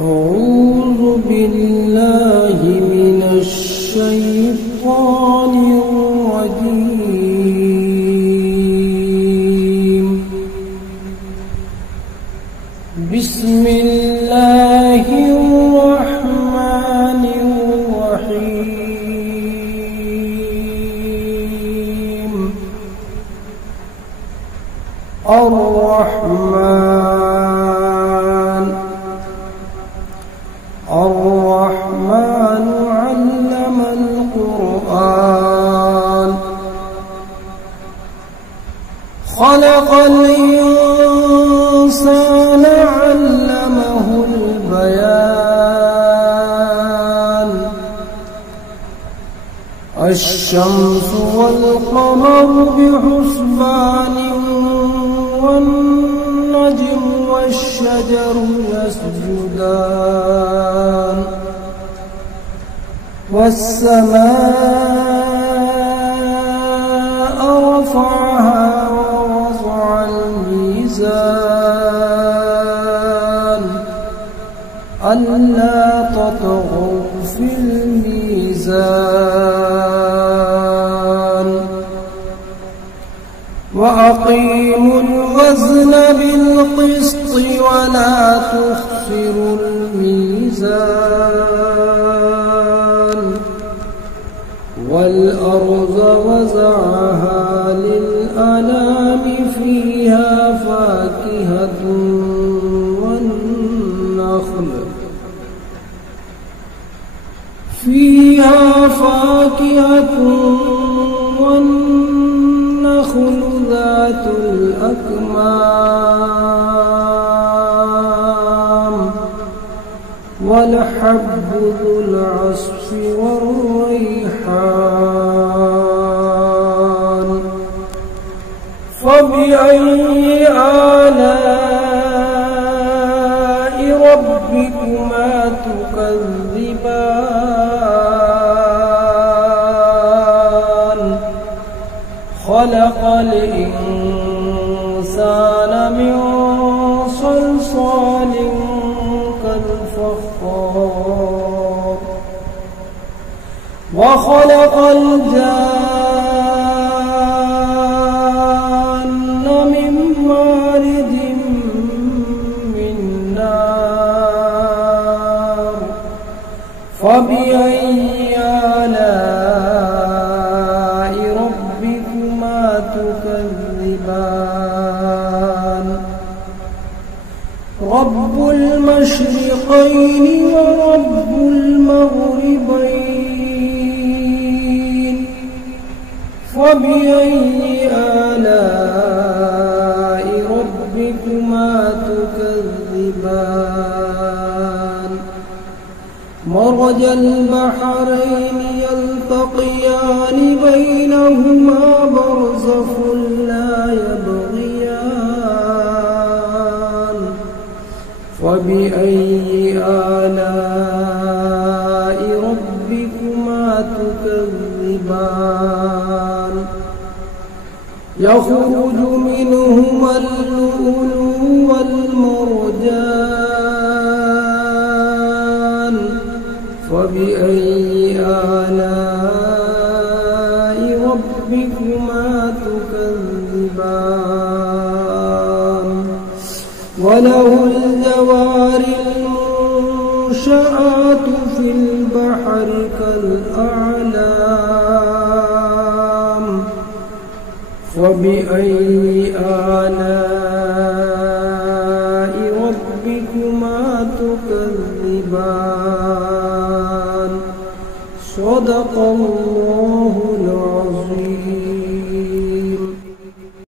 أعوذ بالله من الشيطان الرجيم. بسم الله الرحمن الرحيم. الرحمن علم القرآن. خلق الإنسان علمه البيان. الشمس والقمر بحسبان والنجم والشجر يسجدان. والسماء رفعها ووضع الميزان ألا تطغوا في الميزان وأقيموا الوزن بالقسط ولا تخسروا الميزان. والأرض وزعها للأنام فيها فاكهة والنخل ذات الأكمام والحب ذو العصف والريحان. فبأي آلاء ربكما تكذبان؟ خلق الإنسان من صلصال كالفخار. وخلق الجان من مارد من نار. فبأي آلاء ربكما تكذبان؟ رب المشرقين ورب المغربين. فبأي آلاء ربكما تكذبان؟ مرج البحرين يلتقيان بينهما برزخ لا يبغيان. فبأي آلاء ربكما تكذبان؟ يخرج منهما اللؤلؤ والمرجان. فبأي آلاء ربكما تكذبان؟ وله الجوار المنشآت في البحر كالأعلام. فبأي آلاء ربكما تكذبان؟ صدق الله